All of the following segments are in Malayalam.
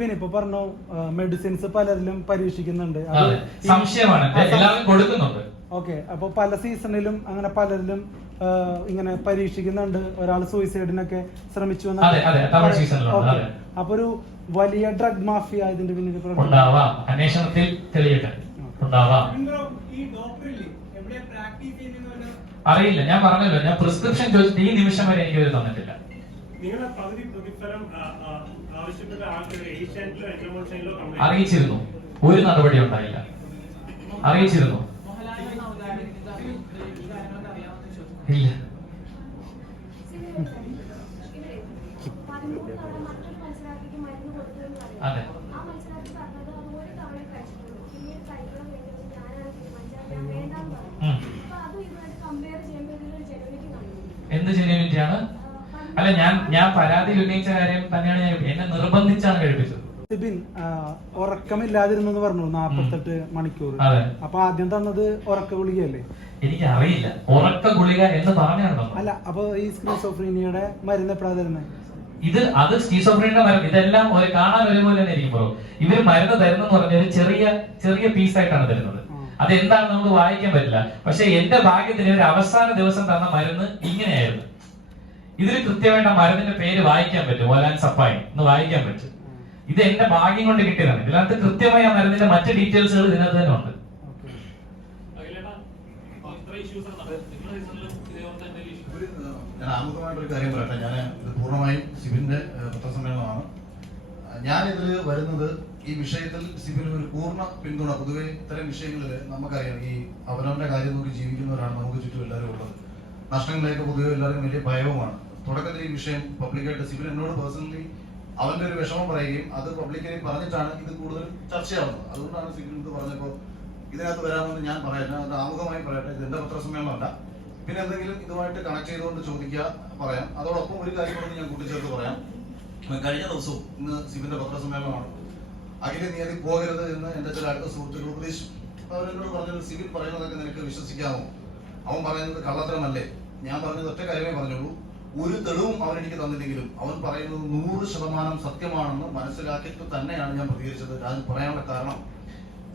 പിന്നെ ഇപ്പൊ പറഞ്ഞു മെഡിസിൻസ് പലരിലും പരീക്ഷിക്കുന്നുണ്ട്. സംശയമാണ്. എല്ലാവരും കൊടുക്കുന്നുണ്ട്. ഓക്കെ. അപ്പൊ പല സീസണിലും അങ്ങനെ പലരിലും ഇങ്ങനെ പരീക്ഷിക്കുന്നുണ്ട്. ഒരാൾ സൂയിസൈഡിനൊക്കെ ശ്രമിച്ചു ഓക്കേ. അപ്പൊ ഒരു വലിയ ഡ്രഗ് മാഫിയ ഇതിന്റെ പിന്നിൽ ഉണ്ടാവാം. അന്വേഷണത്തിൽ തെളിയട്ടെ. ഉണ്ടാവാം. ഈ ഡോക്ടറില്ലേ എവിടെ പ്രാക്ടീസ് ചെയ്യുന്ന അറിയില്ല. ഞാൻ പറഞ്ഞല്ലോ. ഞാൻ പ്രിസ്ക്രിപ്ഷൻ ചോദിച്ചിട്ട് ഈ നിമിഷം വരെ എനിക്ക് ഒരു തന്നിട്ടില്ല. അറിയിച്ചിരുന്നു. ഒരു നടപടി ഉണ്ടായില്ല. അറിയിച്ചിരുന്നു. ഇല്ല. അതെ. എന്ത് ജെന്യൂനിറ്റിയാണ് ആ, അല്ല ഞാൻ ഞാൻ പരാതി ഉന്നയിച്ച കാര്യം തന്നെയാണ് ഞാൻ എന്നെ നിർബന്ധിച്ചാണ് കഴിപ്പിച്ചത് സിബിൻ ആ, ഉറക്കമില്ലാതിരുന്നു എന്ന് പറഞ്ഞു നാപ്പത്തെട്ട് മണിക്കൂർ. അപ്പൊ ആദ്യം തന്നത് ഉറക്ക ഗുളികയല്ലേ? എനിക്ക് അറിയില്ല ഉറക്ക ഗുളിക എന്ന് പറഞ്ഞാണ് അല്ല അപ്പൊ ഈ സ്ക്രീസോഫ്രീനിയുടെ മരുന്ന് എപ്പോഴാ തരുന്നത് ഇത് അത് സ്കീസോഫ്രീനിയുടെ മരുന്ന് ഇതെല്ലാം ഒരു കാണാൻ ഒരുപോലെ തന്നെ ഇരിക്കും ബ്രോ ഇവർ മരുന്ന് തരുന്നെന്ന് പറഞ്ഞ ഒരു ചെറിയ ചെറിയ പീസായിട്ടാണ് തരുന്നത്. അത് അതെന്താണെന്ന് നമുക്ക് വായിക്കാൻ പറ്റില്ല. പക്ഷെ എന്റെ ഭാഗ്യത്തിന് ഒരു അവസാന ദിവസം തന്ന മരുന്ന് ഇങ്ങനെയായിരുന്നു. ഇതിൽ കൃത്യമായിട്ട് ആ മരുന്നിന്റെ പേര് വായിക്കാൻ പറ്റും. ഓലാൻ സപ്പായി എന്ന് വായിക്കാൻ പറ്റും. ഇത് എന്റെ ഭാഗ്യം കൊണ്ട് കിട്ടിയതാണ്. ഇതിനകത്ത് കൃത്യമായി ആ മരുന്നിന്റെ മറ്റ് ഡീറ്റെയിൽസുകൾ ഇതിനകത്ത് തന്നെ ഉണ്ട്. ഞാൻ ആമുഖമായിട്ടൊരു കാര്യം പറയട്ടെ. ഞാൻ ഇത് പൂർണമായും സിബിന്റെ പത്രസമ്മേളനമാണ്. ഞാൻ ഇതിൽ വരുന്നത് ഈ വിഷയത്തിൽ സിബിന് ഒരു പൂർണ പിന്തുണ പൊതുവെ ഇത്തരം വിഷയങ്ങളിൽ നമുക്കറിയാം. ഈ അവനവന്റെ കാര്യം നോക്കി ജീവിക്കുന്നവരാണ് നമുക്ക് ചുറ്റും എല്ലാവരും ഉള്ളത്. നഷ്ടങ്ങളിലേക്ക് പൊതുവെ എല്ലാവരും വലിയ ഭയവുമാണ്. തുടക്കത്തിൽ ഈ വിഷയം പബ്ലിക്കായിട്ട് സിബിൻ എന്നോട് പേഴ്സണലി അവന്റെ ഒരു വിഷമം പറയുകയും അത് പബ്ലിക്കലി പറഞ്ഞിട്ടാണ് ഇത് കൂടുതൽ ചർച്ചയാവുന്നത്. അതുകൊണ്ടാണ് സിബിൻ ഇത് പറഞ്ഞപ്പോൾ ഇതിനകത്ത് വരാമെന്ന് ഞാൻ പറയാം. ഞാൻ അത് ആമുഖമായി പറയട്ടെ. ഇത് എന്റെ പത്രസമ്മേളനമല്ല. പിന്നെ എന്തെങ്കിലും ഇതുമായിട്ട് കണക്ട് ചെയ്തുകൊണ്ട് ചോദിക്കുക പറയാം. അതോടൊപ്പം ഒരു കാര്യം കൂടി ഞാൻ കൂട്ടിച്ചേർത്ത് പറയാം. കഴിഞ്ഞ ദിവസവും ഇന്ന് സിബിന്റെ പത്രസമ്മേളനമാണ്. അഖില നീതി പോകരുത് എന്ന് എന്റെ ചില അടുത്ത സുഹൃത്തുക്കൾ ഉപദേശിച്ചു. അവരെന്നോട് പറഞ്ഞത് സിബിൻ പറയുന്നതൊക്കെ നിനക്ക് വിശ്വസിക്കാമോ? അവൻ പറയുന്നത് കള്ളത്തരമല്ലേ? ഞാൻ പറഞ്ഞത് ഒറ്റ കാര്യമേ പറഞ്ഞുള്ളൂ. ഒരു തെളിവും അവരെനിക്ക് തന്നില്ലെങ്കിലും അവൻ പറയുന്നത് നൂറ് ശതമാനം സത്യമാണെന്ന് മനസ്സിലാക്കിയിട്ട് തന്നെയാണ് ഞാൻ പ്രതികരിച്ചത്. രാജൻ പറയാനുള്ള കാരണം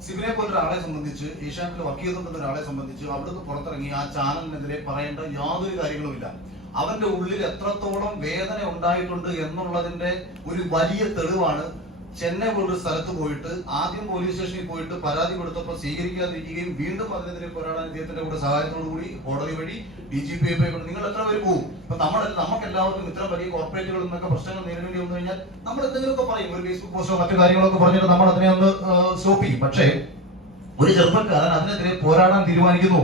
സിബിനെ പോലൊരു ആളെ സംബന്ധിച്ച് ഏഷ്യാനെറ്റിൽ വർക്ക് ചെയ്തുകൊണ്ടിരുന്ന ഒരാളെ സംബന്ധിച്ച് അവിടുന്ന് പുറത്തിറങ്ങി ആ ചാനലിനെതിരെ പറയേണ്ട യാതൊരു കാര്യങ്ങളുമില്ല അവന്റെ ഉള്ളിൽ എത്രത്തോളം വേദന ഉണ്ടായിട്ടുണ്ട് എന്നുള്ളതിന്റെ ഒരു വലിയ തെളിവാണ് ചെന്നൈ പോലൊരു സ്ഥലത്ത് പോയിട്ട് ആദ്യം പോലീസ് സ്റ്റേഷനിൽ പോയിട്ട് പരാതി കൊടുത്തപ്പോൾ സ്വീകരിക്കാതിരിക്കുകയും വീണ്ടും അതിനെതിരെ പോരാടാൻ ഇദ്ദേഹത്തിന്റെ കൂടെ സഹായത്തോടു കൂടി കോടതി വഴി ഡി ജി പി ഐ നിങ്ങൾ എത്ര പേര് പോകും ഇപ്പൊ നമ്മുടെ നമുക്ക് എല്ലാവർക്കും ഇത്ര വലിയ കോർപ്പറേറ്റുകളിൽ നിന്നൊക്കെ പ്രശ്നങ്ങൾ നേരിടേണ്ടി വന്നു കഴിഞ്ഞാൽ നമ്മൾ എന്തെങ്കിലുമൊക്കെ പറയും. ഒരു ഫേസ്ബുക്ക് പോസ്റ്റോ മറ്റു കാര്യങ്ങളൊക്കെ പറഞ്ഞിട്ട് നമ്മൾ അതിനെ ഒന്ന് ചെയ്യും. പക്ഷേ ഒരു ചെറുപ്പക്കാരൻ അതിനെതിരെ പോരാടാൻ തീരുമാനിക്കുന്നു.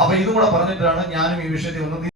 അപ്പൊ ഇതും കൂടെ പറഞ്ഞിട്ടാണ് ഞാനും ഈ വിഷയത്തിൽ ഒന്ന്